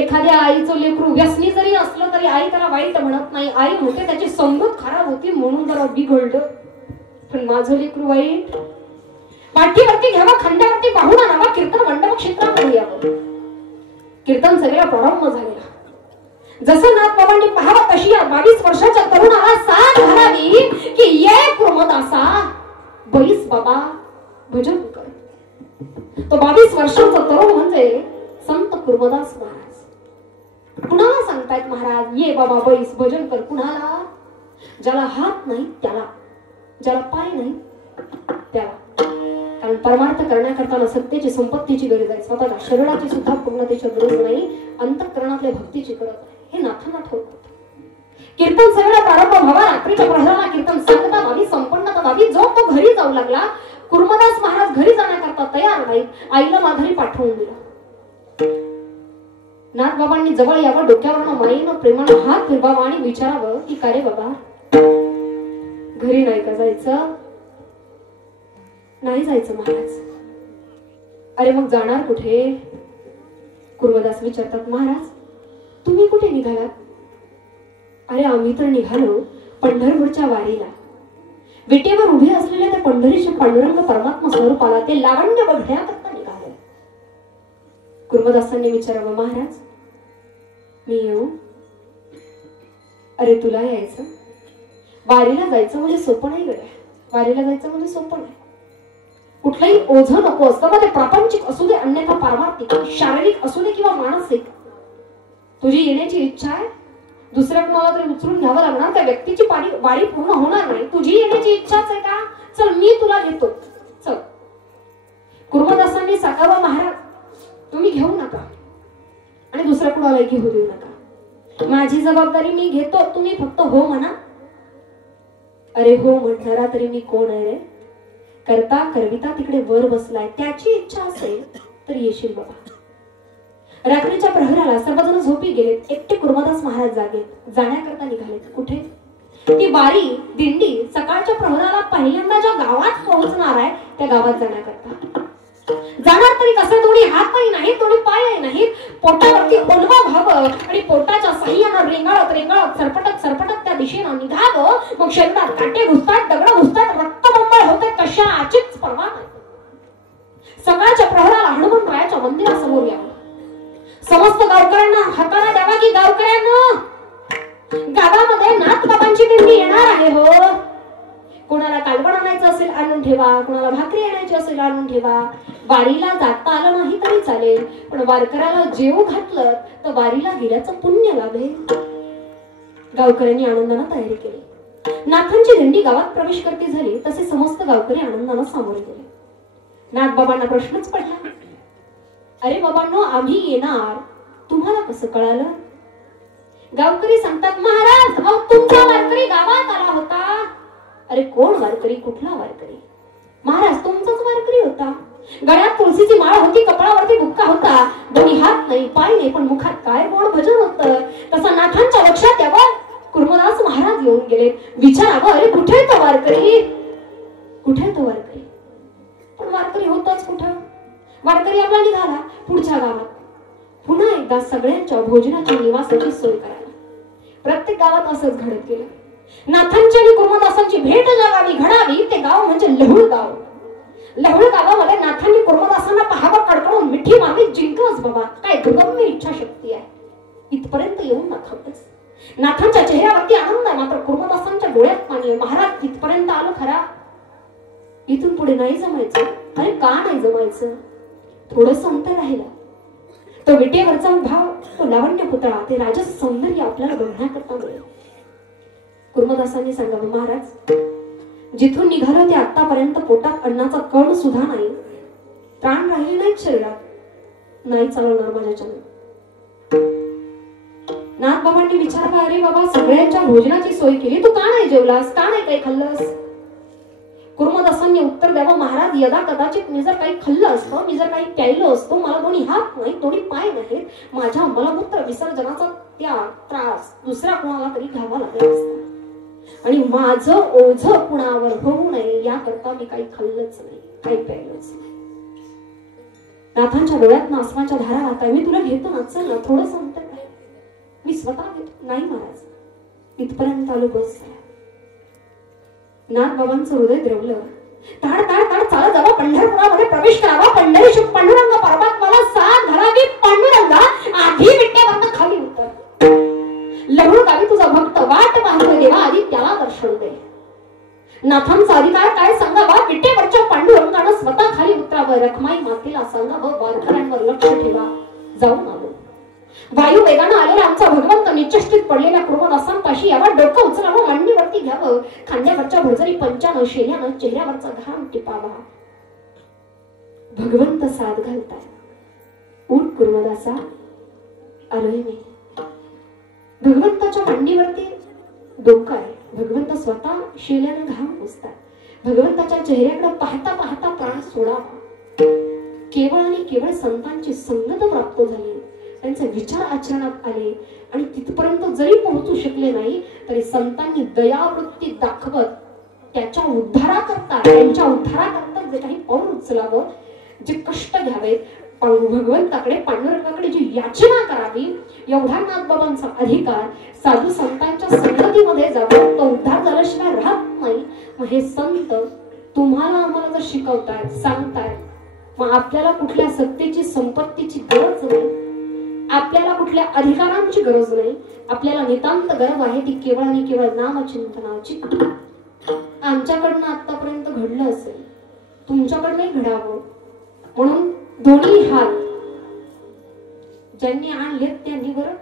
एखाद्या आईचं लेकरू व्यसनी जरी असलं तरी आई त्याला वाईट म्हणत नाही. आई म्हणते त्याची संगत खराब होती म्हणून जरा बिघडलं. पण माझं लेकरू वाईट, पाठीवरती घ्यावा, खांद्यावरती पाहून आणावा, कीर्तन मंडप क्षेत्रामध्ये यावं. कीर्तन सगळ्या प्रारंभ झालेला. जसं नाथ बाबांनी पाहावं तशी या 22 वर्षाच्या तरुणाला साथ घालावी की ये कुर्मदासा बैस बाबा भजन कर. तो 22 वर्षाचा तरुण म्हणजे संत कुर्मदास महाराज. कुणाला सांगतायत महाराज ये बाबा बैस भजन कर? कुणाला? ज्याला हात नाही त्याला, ज्याला पाय नाही त्याला. कारण परमार्थ करण्याकरता सत्तेची संपत्तीची गरज आहे, स्वतःच्या शरीराची सुद्धा पूर्णतेची गरज नाही, अंतःकरणातल्या भक्तीची गरज आहे. हे नाथांना ठाऊक होतं. कीर्तन सगळा प्रारंभ व्हावा, रात्रीच्या प्रहराला कीर्तन सांगता व्हावी, संपन्नता व्हावी. जो तो घरी जाऊ लागला. कुर्मदास महाराज घरी जाण्याकरता तयार नाहीत. आईला माघारी पाठवून दिलं. नाथ बाबांनी जवळ यावं, डोक्यावरनं माईनं प्रेमानं हात फिरवावा आणि विचारावं की का रे बाबा घरी नाही का जायचं? नाही जायचं महाराज. अरे मग जाणार कुठे? कुर्मदास विचारतात महाराज तुम्ही कुठे निघालात? अरे आम्ही तर निघालो पंढरपूरच्या वारीला. विटेवर उभे असलेल्या त्या पंढरीच्या पांडुरंग परमात्मा स्वरूपाला ते लावण्य बघण्याकरता निघाले. कुर्मदासांनी विचारावं महाराज मी येऊ? अरे तुला यायचं? वारीला जायचं म्हणजे सोपं नाही गड्या. वारीला जायचं म्हणजे सोपं नाही. कुठलाही ओझं नको असतं, मग ते प्रापंचिक असू दे अन्यथा पारमार्थिक, शारीरिक असू दे किंवा मानसिक. तुझी येण्याची इच्छा आहे, दुसऱ्या कुणाला तरी उचलून घ्यावं लागणार, त्या व्यक्तीची वारी पूर्ण होणार नाही. तुझी येण्याची इच्छाच आहे का? चल मी तुला घेतो, चल. कुर्मदासांनी सांगावं महाराज तुम्ही घेऊ नका आणि दुसऱ्या कुणालाही घेऊ देऊ नका. माझी जबाबदारी मी घेतो, तुम्ही फक्त हो म्हणा. अरे हो म्हणणारा तरी मी कोण आहे रे? करता करविता तिकडे वर बसलाय, त्याची इच्छा असेल तर येशील बाबा. रात्रीच्या प्रहराला सर्वजण झोपी गेलेत. एकटे कुर्मदास महाराज जागेत. जाण्याकरता निघालेत. कुठे? ती वारी दिंडी सकाळच्या प्रहराला पहिल्यांदा ज्या गावात पोहोचणार आहे त्या गावात जाण्याकरता. जाणार तरी कसं? दोन्ही हातही नाही, दोन्ही पायही नाही, पोटावरती ओलवा व्हावं आणि पोटाच्या साह्यानं रेंगाळत रेंगाळत सरपटत सरपटत त्या दिशेनं निघावं. मग शरीरात काटे घुसतात, दगड घुसतात, रक्तबंबाळ होते, कशाचीच पर्वा नाही. सकाळच्या प्रहराला हनुमंतरायाच्या मंदिरासमोर यावं. समस्त गावकऱ्यांना हाताला द्यावा की गावकऱ्यांना गावामध्ये नाथ बाबांची दिंडी येणार आहे हो. कोणाला कालवण आणायचं असेल आणून ठेवा, कोणाला भाकरी आणायची असेल आणून ठेवा. वारीला जाता आलं नाही तरी चालेल, पण वारकऱ्याला जेव घातलं तर वारीला गेल्याचं पुण्य लाभेल. गावकऱ्यांनी आनंदानं तयारी केली. नाथांची दिंडी गावात प्रवेश करती झाली तसे समस्त गावकरी आनंदानं सामोरे गेले. नाथ बाबांना प्रश्नच पडला. अरे बाबांनो आम्ही येणार तुम्हाला कसं कळालं? गावकरी सांगतात महाराज अहो तुमचा वारकरी गावात आला होता. अरे कोण वारकरी? कुठला वारकरी? महाराज तुमचाच वारकरी होता. गळ्यात तुळशीची माळ होती, कपाळावरती बुक्का होता, दोन्ही हात नाही पाय नाही, पण मुखात काय गोड भजन होतं. तसं नाथांच्या लक्षात यावं. कुर्मदास महाराज येऊन गेले. विचारावं अरे कुठे तो वारकरी? कुठे तो वारकरी? पण वारकरी होताच कुठं? वारकरी आपला निघाला पुढच्या गावात. पुन्हा एकदा सगळ्यांच्या भोजनाची निवासाची सोय करायला. प्रत्येक गावात असंच घडत गेलं. नाथांची आणि कुर्मदासांची भेट ज्या गावी घडावी ते गाव म्हणजे लहुळ गाव. लहुळ गावामध्ये नाथांनी कुर्मदासांना पाहावं, कडकडून मिठी मागे जिंकलंच बाबा. काय दुर्गम्य इच्छाशक्ती आहे. इथपर्यंत येऊन नाथांच. नाथांच्या चेहऱ्यावरती आनंद आहे, मात्र कुर्मदासांच्या डोळ्यात पाणी. महाराज इथपर्यंत आलं खरा, इथून पुढे नाही जमायचं. अरे का नाही जमायचं? थोडंसं अंतर राहिलं. तो विटेवरचा भाव, तो लावण्य पुतळा, ते राजस सौंदर्य आपल्याला बघण्याकरता मिळेल. कुर्मदासांनी सांगावं महाराज जिथून निघालो ते आतापर्यंत पोटात अन्नाचा कण सुद्धा नाही, प्राण राहिले नाहीत शरीरात. नाही चालवणार माझ्याच्याने. नाथ बाबांनी विचारलं अरे बाबा सगळ्यांच्या भोजनाची सोय केली, तू का नाही जेवलास? का नाही काही खाल्लंस? कुर्मदासांनी उत्तर द्यावं महाराज यदा कदाचित मी जर काही खाल्लं असतं, मी जर काही प्यायलो असतो, मला दोन्ही हात नाही दोन्ही पाय नाहीत, माझ्या मलमूत्र विसर्जनाचा त्याग त्रास दुसऱ्या कुणाला तरी घ्यावा लागला असता आणि माझं ओझं कुणावर होऊ नये याकरता मी काही खाल्लंच नाही, काही प्यायलोच नाही. नाथांच्या डोळ्यात आसमानच्या धारा वाहताय. मी तुला घेतो ना, चल ना, थोडं सांगते काय, मी स्वतः घेतो. नाही महाराज, इथपर्यंत आलो बस. नाथ बाबांचं हृदय द्रवलं. ताड ताड ताड चालत जावा, पंढरपुरामध्ये प्रवेश करावा. पंढरीशी पांडुरंग परमात्माला साथ धरावी. पांडुरंगा आधी विट्यावरनं खाली उतर. लढू गावी तुझा भक्त वाट पाहतोय देवा, आधी त्याला दर्शन दे. नाथांचा अधिकार काय सांगावा. विट्यावरच्या पांडुरंगानं स्वतः खाली उतरावं. रखमाई मातेला सांगावं, वारकऱ्यांवर लक्ष ठेवा. जाऊन आलो. वायू वेगानं आलेला आमचा भगवंत निचष्टित पडलेल्या कृमदासांपाशी यावं. डोकं उचलावं, मांडीवरती घ्यावं. खांद्यावरच्या भुजरी पंचानं शेल्यानं चेहऱ्यावरचा घाम टिपावा. भगवंत साथ घालताय. उठ कृमदासा, आलोय मी. भगवंताच्या मांडीवरती डोकं आहे. भगवंत स्वतः शेल्यानं घाम पुसतात. भगवंताच्या चेहऱ्याकडे पाहता पाहता प्राण सोडावा. केवळ आणि केवळ संतांची संगत प्राप्त झाली. त्यांचे विचार आचरणात आले आणि तिथपर्यंत जरी पोहोचू शकले नाही तरी संतांनी दयावृत्ती दाखवत त्याच्या उद्धाराकरता, त्यांच्या उद्धाराकरता जे काही पाऊल उचलावं, जे कष्ट घ्यावेत, भगवंताकडे पांडुरंगाकडे जी याचना करावी, एवढा नाथबाबांचा अधिकार. साधू संतांच्या संगतीमध्ये जावं, तो उद्धार झाल्याशिवाय राहत नाही. मग हे संत तुम्हाला आम्हाला जर शिकवतायत, सांगतायत, मग आपल्याला कुठल्या सत्तेची संपत्तीची गरज नाही, आपल्याला कुठल्या अधिकारांची गरज नाही. आपल्याला नितांत गरज आहे ती केवळ आणि केवळ नामचिंतनाची. आमच्याकडनं आतापर्यंत घडलं असेल, तुमच्याकडनंही घडावं म्हणून दोन्ही हात ज्यांनी आणलेत त्यांनी, बरं,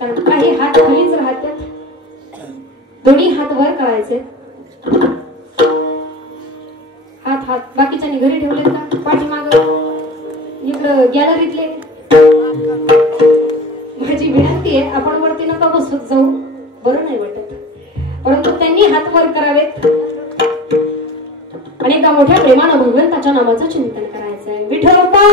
कारण काही हात खालीच राहतात, दोन्ही हात वर करायचे. हात हात बाकीच्यांनी घरी ठेवलेत का, पाठीमाग इकडं गॅलरीतले. माझी विनंती आहे, आपण वरती नका बसत जाऊ, बरं नाही वाटत, परंतु त्यांनी हात वर करावेत आणि एका मोठ्या प्रेमानं भगवंताच्या नामाचं चिंतन करायचं आहे. विठोबा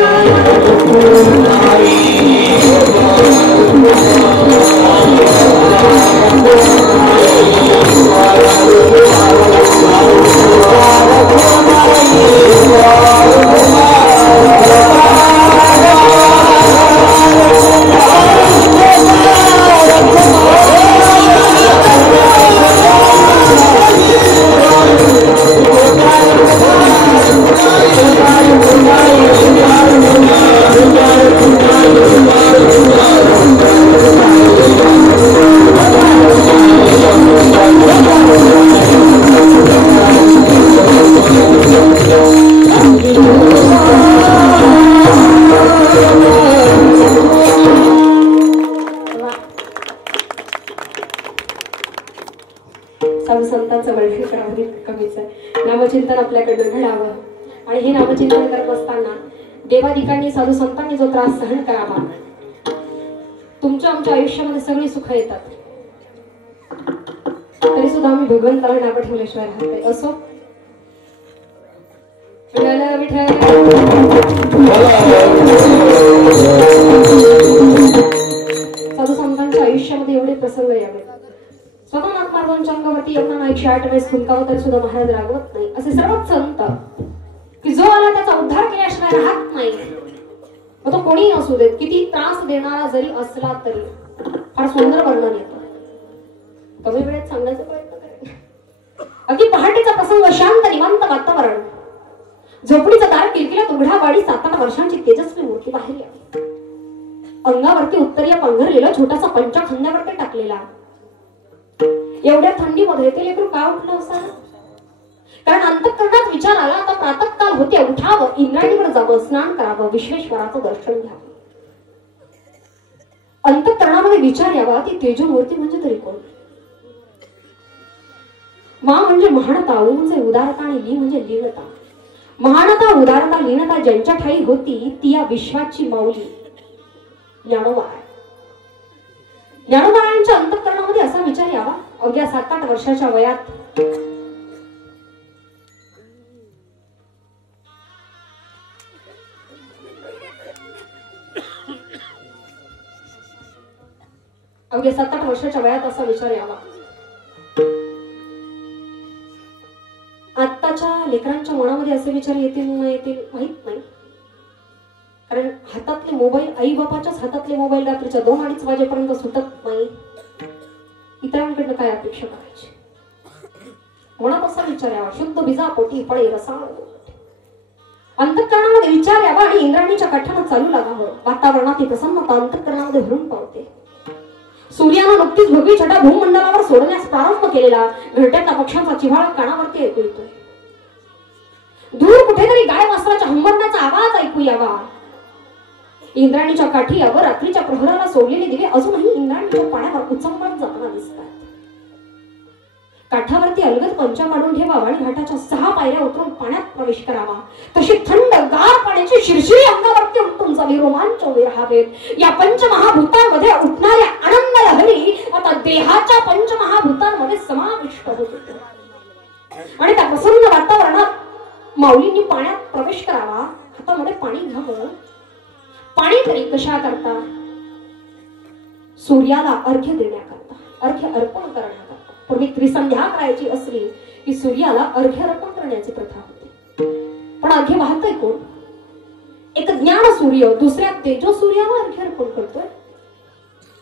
नामचिंतन आपल्याकडनं घडावं. आणि हे नामचिंतन करत असताना देवादिकांनी, साधू संतांनी जो त्रास सहन करावा, तुमच्या आमच्या आयुष्यामध्ये सगळी सुख येतात, तरी सुद्धा आम्ही भगवंताला नाव ठेवल्याशिवाय राहत नाही. असो, विठ्ठल विठ्ठल. साधू संतांच्या आयुष्यामध्ये एवढे प्रसंग यावे. स्वतः नाथ महाराजांच्या अंगावरती यमुना 108 वेळेस थुंकावं तरी सुद्धा महाराज रागवत नाही. असे सर्वच संत की जो आला त्याचा उद्धार केल्याशिवाय राहत नाही. मग तो कोणी असू देत, किती त्रास देणारा जरी असला तरी. फार सुंदर वर्णन येतं, कमी वेळेत सांगण्याचा प्रयत्न करेन. अगदी पहाटेचा प्रसंग, शांत निवांत वातावरण, झोपडीचं दार किलकिलात उघडा, वाडी 7-8 वर्षांची तेजस्वी मूर्ती बाहेर आली. अंगावरती उत्तरीय पांघरलेला छोटासा पंचा खांद्यावरती टाकलेला. एवढ्या थंडीमध्ये ते लेकरू का उठलं असावं? कारण अंतःकरणात विचार आला, आता प्रातःकाल होते, उठावं, इंद्रायणीवर जावं, स्नान करावं, विश्वेश्वराचं दर्शन घ्यावं. अंतःकरणामध्ये विचार यावा, ती तेजोमूर्ती म्हणजे तरी कोण? मा म्हणजे महानता, उ म्हणजे उदारता आणि ली म्हणजे लीनता. महानता, उदारता, लीनता ज्यांच्या ठाई होती ती या विश्वाची माऊली ज्ञानोबा. ज्ञानोबाळांच्या अंतःकरणामध्ये असा विचार यावा, अवघ्या 7-8 वर्षाच्या वयात अवघ्या 7-8 वर्षाच्या वयात असा विचार यावा. आत्ताच्या लेकरांच्या मनामध्ये असे विचार येतील न येतील माहित नाही, हातातले मोबाईल, आई बापाच्याच हातातले मोबाईल रात्रीच्या 2-2:30 वाजेपर्यंत सुटत नाही. इतरांकडनं काय अपेक्षा करायची? मनात असा विचार यावा, शुद्ध बीजापोटी फळे रसाळ. अंतःकरणामध्ये विचार यावा आणि इंद्राणीच्या काठानं चालू लागावं. वातावरणात प्रसन्नता अंतःकरणामध्ये भरून पावते. सूर्यानं नुकतीच भगवी छटा भूमंडलावर सोडण्यास प्रारंभ केलेला घरट्यातला पक्ष्यांचा चिव्हाळा कानावरती ऐकू येतोय. दूर कुठेतरी गाय वासराच्या हंबरण्याचा आवाज ऐकू यावा. इंद्राणीच्या काठी यावं रात्रीच्या प्रहराला सोडलेले दिवे अजूनही इंद्राणीच्या पाण्यावर उचंबळत जाताना दिसतात. काठावरती अलगद पंचा काढून ठेवावा आणि घाटाच्या 6 पायऱ्या उतरून पाण्यात प्रवेश करावा. तशी थंड गार पाण्याची शिरशिरी अंगावरती उठून चाली रोमांच विरहावेत. या पंचमहाभूतांमध्ये उठणाऱ्या आनंद लहरी आता देहाच्या पंचमहाभूतांमध्ये समाविष्ट होत होत्या. आणि त्या प्रसन्न वातावरणात माऊलींनी पाण्यात प्रवेश करावा. हातामध्ये पाणी घ्यावं. पाणी तरी कशा करता? सूर्याला अर्घ्य देण्याकरता, अर्घ्य अर्पण करण्याकरता. पूर्वी त्रिसंध्या करायची असली की सूर्याला अर्घ्य अर्पण करण्याची प्रथा होती. पण अर्घ्य वाहतोय कोण? एक ज्ञान सूर्य दुसऱ्या तेजो सूर्याला अर्घ्य अर्पण करतोय.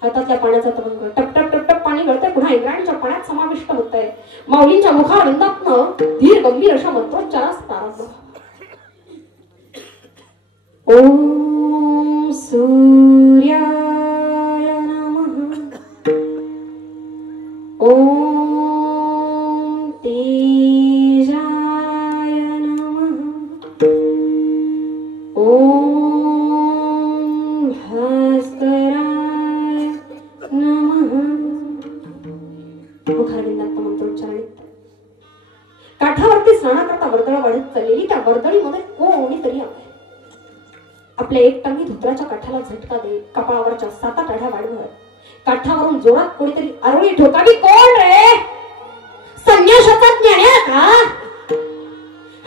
हातातल्या पाण्याचा तरंग टप टप टप टप पाणी गळतंय. पुन्हा इंद्राणीच्या पाण्यात समाविष्ट होत आहे. माऊलींच्या मुखारविंदातनं धीर गंभीर अशा मंत्रोच्चारास प्रारंभ. ओम सूर्याय नमः. ओम तेजाय नमः. ओम भास्कराय नमः. मुखारविंदात मंत्रोच्चारण. काठावरती स्नानाकरता वर्दळ वाढत चाललेली. त्या वर्दळीमध्ये कोणीतरी आपल्या एकटांगी धुत्राच्या काठाला झटका दे. कपाळावरच्या 7-8 आढ्या वाढवत काठावरून जोरात कोणीतरी आरोळी ठोकावी. कोण रे? संन्याशाचा ज्ञान्या का?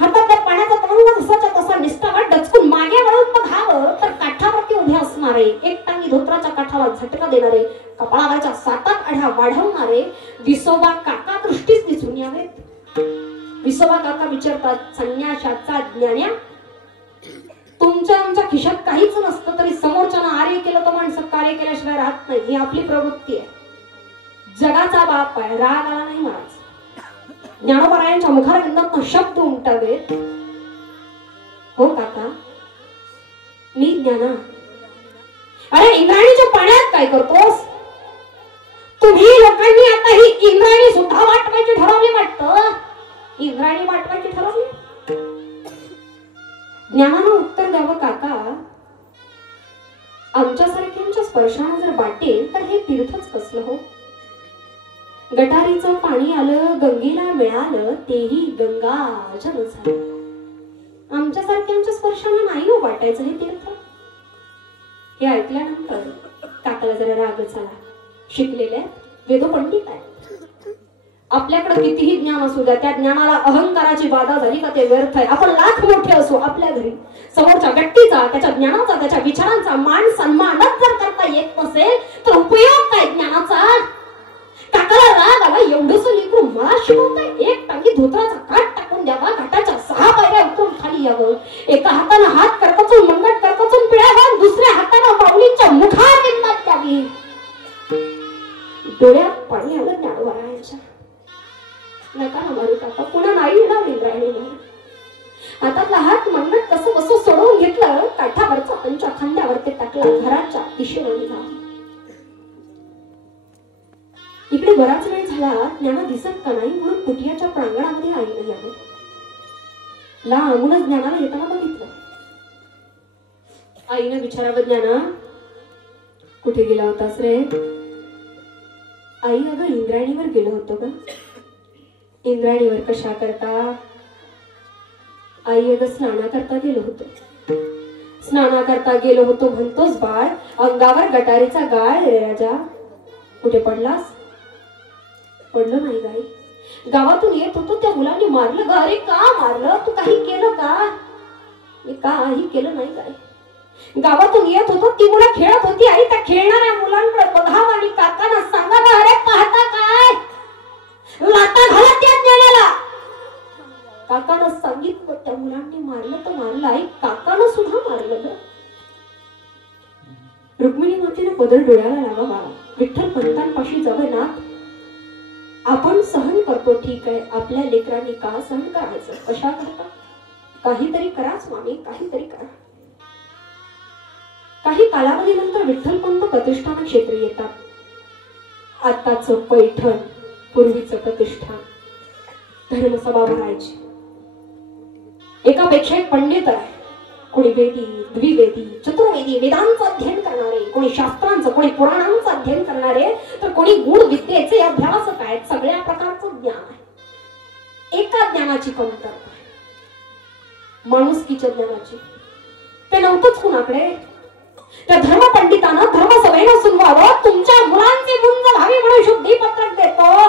हातातल्या पाण्याचा तरंग तसाच्या तसा निष्ठावाट डचकून मागे वळून बघावं तर काठावरती उभे असणारे, एकटांगी धोत्राच्या काठाला झटका देणारे, कपाळावरच्या 7-8 आढ्या वाढवणारे विसोबा काका दृष्टीस दिसून यावेत. विसोबा काका विचारतात, संन्याशाचा ज्ञान्या, तुमच्या आमच्या खिशात काहीच नसतं तरी समोरच्यानं आर्य केलं तर माणसं कार्य केल्याशिवाय राहत नाही. ही आपली प्रवृत्ती आहे. जगाचा बाप आहे, राग आला नाही महाराज. ज्ञानोबरायांच्या मुखारविंदात शब्द उमटावेत. हो काका, मी ज्ञाना. अरे इंद्राणीच्या पाण्यात काय करतोस? तुम्ही लोकांनी आता ही इंद्राणी सुद्धा वाटवायची ठरवली वाटतं. इंद्राणी वाटवायची ठरवली. ज्ञानानं उत्तर द्यावं, काका आमच्यासारख्यांच्या स्पर्शानं जर वाटेल तर हे तीर्थच कसलं हो. गटारीचं पाणी आलं, गंगेला मिळालं, तेही गंगा जल झालं. आमच्यासारख्यांच्या स्पर्शानं नाही हो वाटायचं हे तीर्थ. हे ऐकल्यानंतर काकाला जरा राग झाला. शिकलेले वेदोपंडित आहेत. आपल्याकडे कितीही ज्ञान असू द्या, त्या ज्ञानाला अहंकाराची बाधा झाली का ते व्यर्थ आहे. आपण लाख मोठे असू, आपल्या घरी समोरच्या व्यक्तीचा, त्याच्या ज्ञानाचा, त्याच्या विचारांचा मान सन्मानच जर करता येत नसेल तर उपयोग काय ज्ञानाचा? काकाला राग आला. एवढंसं लेकरू मला शिकवताय? एक टांगी धोत्राचा काठ टाकून द्यावा, घाटाच्या 6 पायऱ्या उतरून खाली यावं, एका हातानं हात करकचून मनगट करकचून पिळावा, दुसऱ्या हातानं माऊलींच्या मुखारविंदात द्यावी. डोळ्यात पाणी आलं ज्ञानोबरायांच्या. नका ना मारू काका, पुन्हा नाही येणार इंद्रायणी. हातातला हात मनगट कसं बसं सोडवून घेतलं. काठावरचा पंचा खांद्यावरती टाकला. घराच्या दिशेने निघाला. इकडे बराच वेळ झाला. ज्ञाना दिसत का नाही म्हणून कुटियाच्या प्रांगणामध्ये आईने यावं. लांबूनच ज्ञानाला येताना बघितलं. आईने विचारावं, ज्ञाना कुठे गेला होतास रे? आई, अगं इंद्रायणीवर गेलो होतो ग. इंद्रायणीवर कशा करता? आई, अगं स्नानाकरता गेलो होतो. स्नानाकरता गेलो होतो म्हणतोस बाळ, अंगावर गटारीचा गाळ रे राजा. कुठे पडलास? पडलो नाही गाई. गावातून येत होतो, त्या मुलांनी मारलं ग. अरे का मारलं? तू काही केलं का? मी काही केलं नाही गाई. गावातून येत होतो, ती मुलं खेळत होती. आई, त्या खेळणाऱ्या मुलांकडे बघावं आणि काकांना सांगावं, अरे पाहता काय लाता घाला त्या ज्ञानाला. काकानं सांगितलं, त्या मुलांनी मारलं तर मारलं. आई, काकानं सुद्धा मारलं ग. पदर डोळ्याला लावावा, विठ्ठल पंतांपाशी जावं ना. आपण सहन करतो ठीक आहे, आपल्या लेकरांनी का सहन करायचं? कशा करता? काहीतरी करा स्वामी, काहीतरी करा. काही कालावधीनंतर विठ्ठलपंत प्रतिष्ठान क्षेत्री येतात. आताच पैठण, पूर्वीचं प्रतिष्ठान. धर्मसभा भरायची. एकापेक्षा एक पंडित आहे. कोणी वेदी, द्विवेदी, चतुर्वेदी, वेदांचं अध्ययन करणारे, कोणी शास्त्रांचं, कोणी पुराणांचं अध्ययन करणारे, तर कोणी गुण विद्येचे अभ्यासक आहेत. सगळ्या प्रकारचं ज्ञान आहे. एका ज्ञानाची कमतरता आहे, माणुसकीच्या ज्ञानाची. ते नव्हतंच कुणाकडे. त्या धर्मपंडितांना धर्मसभेनं सुनवावं. तुमच्या मुलांची मुंज व्हावी म्हणून शुद्धीपत्रक देतो,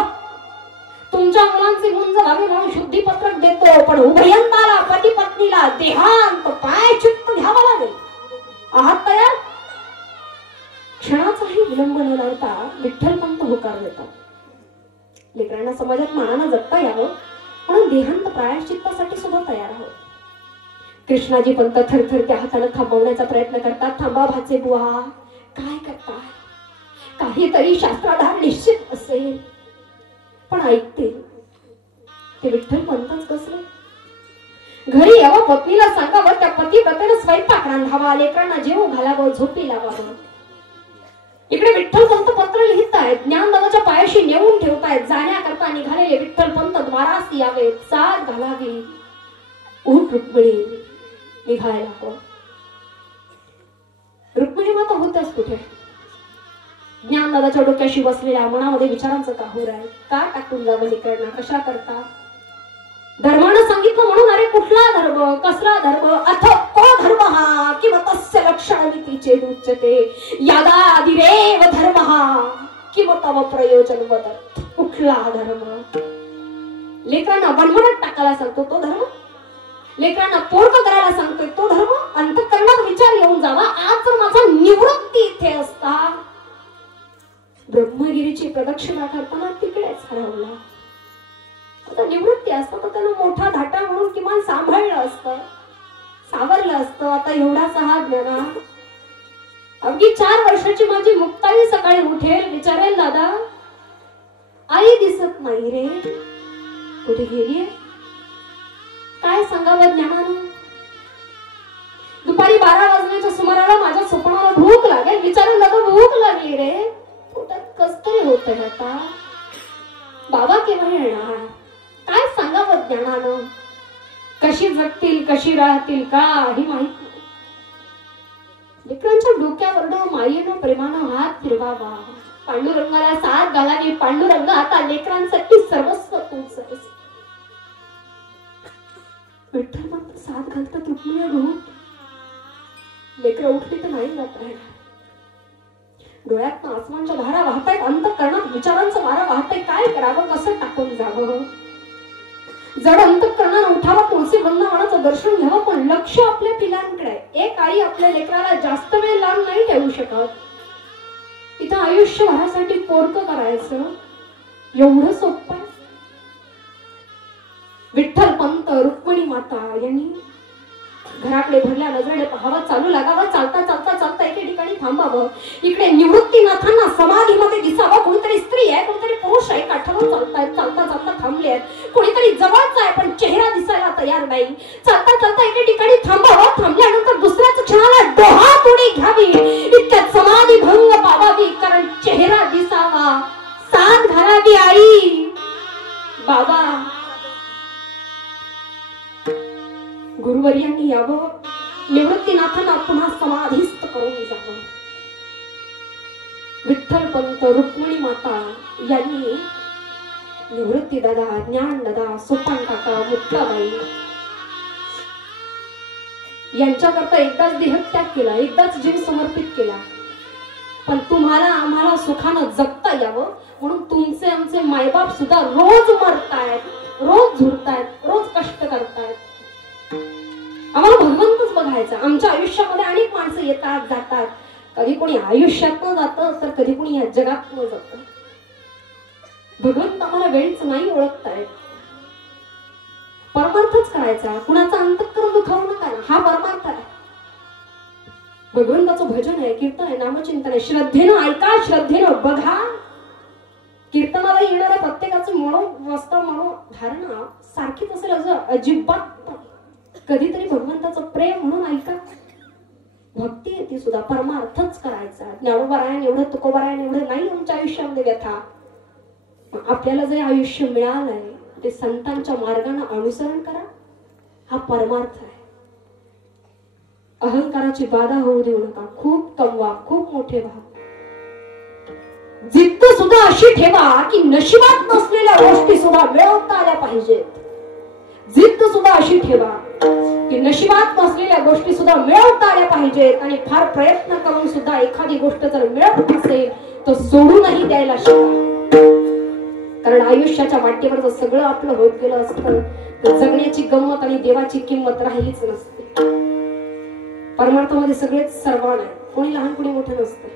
तुमच्या मुलांची मुंज व्हावी म्हणून शुद्धीपत्रक देतो, पण उभयंताला, पती पत्नीला देहांत प्रायश्चित्त घ्यावा लागेल. आहात तयार? क्षणाचाही विलंब न लावता विठ्ठलपंत होकार देतात. लेकरांना समाजात मानानं जगता यावं म्हणून देहांत प्रायश्चित्तासाठी सुद्धा तयार आहोत. कृष्णाजी पंत थरथर त्या हाताने थांबवण्याचा प्रयत्न करतात. थांबा भाचे बुवा, काय करताय? काहीतरी शास्त्राधार निश्चित असेल. पण ऐकते ते विठ्ठल पंतच बसले. घरी यावं, पत्नीला सांगावं, त्या पतिव्रतेनं स्वयंपाक रांधावा, लेकरांना जेवू घालावं, झोपी लावावं. इकडे विठ्ठल पंत पत्र लिहितायत, ज्ञानदादाच्या पायाशी नेऊन ठेवतायत. जाण्याकरता निघालेले विठ्ठल पंत द्वारास यावे, साथ घालावी. उठ रुक्मिणी, निघायला हवं. रुक्मिणी माता होत्याच कुठे? ज्ञानदादाच्या डोक्याशी बसलेल्या मनामध्ये विचारांचं काहूर आहे. का टाकून जावं लेकरांना? कशा करता? धर्मानं सांगितलं म्हणून. अरे कुठला धर्म, कसला धर्म, अथ को धर्म हा किंवा तस्य लक्षणमितीचे उच्यते यादादिरेव धर्म हा किंवा तव प्रयोजन वदत. कुठला धर्म? लेकरांना बनवण्यात टाकायला सांगतो तो धर्म, लेकरांना पोरक करायला सांगतोय तो धर्म. अंतःकरणात विचार येऊन जावा, आज जर माझा निवृत्ती इथे असता, ब्रह्मगिरीची प्रदक्षिणा करताना तिकडेच हरवला. आता निवृत्ती असतं तर त्यानं मोठा धाटा म्हणून किमान सांभाळलं असतं, सावरलं असतं. आता एवढासा हा ज्ञाना. अगदी 4 वर्षाची माझी मुक्ताई सकाळी उठेल, विचारेल, दादा आई दिसत नाही रे, कुठे गेलीये? काय सांगावं ज्ञानानं? दुपारी 12 वाजण्याच्या सुमाराला माझ्या स्वप्नाला भूक लागेल, विचारेल, दादा भूक लागली रे, पोटात कसतरी होतंय आता, बाबा केव्हा येणार? काय सांगावं ज्ञानानं? कशी जगतील, कशी राहतील, काही माहित नाही. लेकरांच्या डोक्यावर मायेनं प्रेमानं हात फिरवावा, पांडुरंगाला साथ घालावी. पांडुरंग आता लेकरांसाठी सर्वस्व तूच आहेस. विठ्ठल मात्र साथ घालतात रुक्मिणी घेऊन. लेकरं उठली तर नाही जात राहणार. डोळ्यात आसमानच्या धारा वाहतायत, अंतःकरणात विचारांचं वारा वाहतंय. काय करावं, कसं टाकून जावं? जड अंतःकरणानं उठावं, तुळशी वृंदावनाचं दर्शन घ्यावं, पण लक्ष आपल्या पिलांकडे. एक आई आपल्या लेकराला जास्त वेळ लांब नाही ठेवू शकत. इथं आयुष्यभरासाठी पोरकं करायचं एवढं सोपं आहे? विठ्ठल पंत, रुक्मिणी माता यांनी घराकडे भरल्या नजरेने पाहावं, चालू लागावं. चालता चालता चालता एके ठिकाणी थांबावं. इकडे निवृत्तीनाथांना समाधीमध्ये दिसावं. कोणीतरी स्त्री आहे, कोणीतरी पुरुष आहे, काठावर चालतायत. चालता चालता थांबले आहेत. कोणीतरी जवळच आहे पण चेहरा दिसायला तयार नाही. चालता चालता एके ठिकाणी थांबावं. थांबल्यानंतर दुसऱ्याच क्षणाला डोहात उडी घ्यावी, इतक्यात समाधी भंग पावावी, कारण चेहरा दिसावा. साथ घालावी आई, बाबा. गुरुवर्यांनी यावं, निवृत्तीनाथांना पुन्हा समाधीस्थ करून जावं. विठ्ठल पंत, रुक्मिणी माता यांनी निवृत्ती दादा, ज्ञान दादा, सोपान काका, मुक्ताबाई यांच्याकरता एकदाच देहत्याग केला, एकदाच जीव समर्पित केला. पण तुम्हाला आम्हाला सुखानं जगता यावं म्हणून तुमचे आमचे मायबाप सुद्धा रोज मरतायत, रोज झुरतायत, रोज कष्ट करतायत. आम्हाला भगवंतच बघायचा. आमच्या आयुष्यामध्ये अनेक माणसं येतात जातात. कधी कोणी आयुष्यातनं जातं तर कधी कोणी या जगातनं जातं. भगवंत आम्हाला वेळीच नाही ओळखतायत. परमार्थच करायचा. कुणाचा अंतःकरण दुखावू नका ना, हा परमार्थ आहे. भगवंताचं भजन आहे, कीर्तन आहे, नामचिंतन आहे. श्रद्धेनं ऐका, श्रद्धेनं बघा. कीर्तनाला येणाऱ्या प्रत्येकाचं मनोवस्था मनोधारणा सारखीच असेल असं अजिबात. कधीतरी भगवंताचं प्रेम म्हणून ऐका. भक्ती येते सुद्धा, परमार्थच करायचा. ज्ञानोबरायण एवढं, तुकोबरायण एवढं नाही आमच्या आयुष्यामध्ये व्यथा. आपल्याला जे आयुष्य मिळालंय ते संतांच्या मार्गाने अनुसरण करा, हा परमार्थ आहे. अहंकाराची बाधा होऊ देऊ नका. खूप कमवा, खूप मोठे व्हा. जिद्द सुद्धा अशी ठेवा की नशिबात नसलेल्या गोष्टी सुद्धा मिळवता आल्या पाहिजेत. जिद्द सुद्धा अशी ठेवा की नशिबात नसलेल्या गोष्टी सुद्धा मिळवता आल्या पाहिजेत. आणि फार प्रयत्न करून सुद्धा एखादी गोष्ट जर मिळत नसेल तर सोडूनही द्यायला शिका. कारण आयुष्याच्या वाटेवर जर सगळं आपलं होत गेलं असतं तर जगण्याची गंमत आणि देवाची किंमत राहिलीच नसते. परमार्थामध्ये सगळेच सर्वान आहे, कोणी लहान कोणी मोठं नसतं.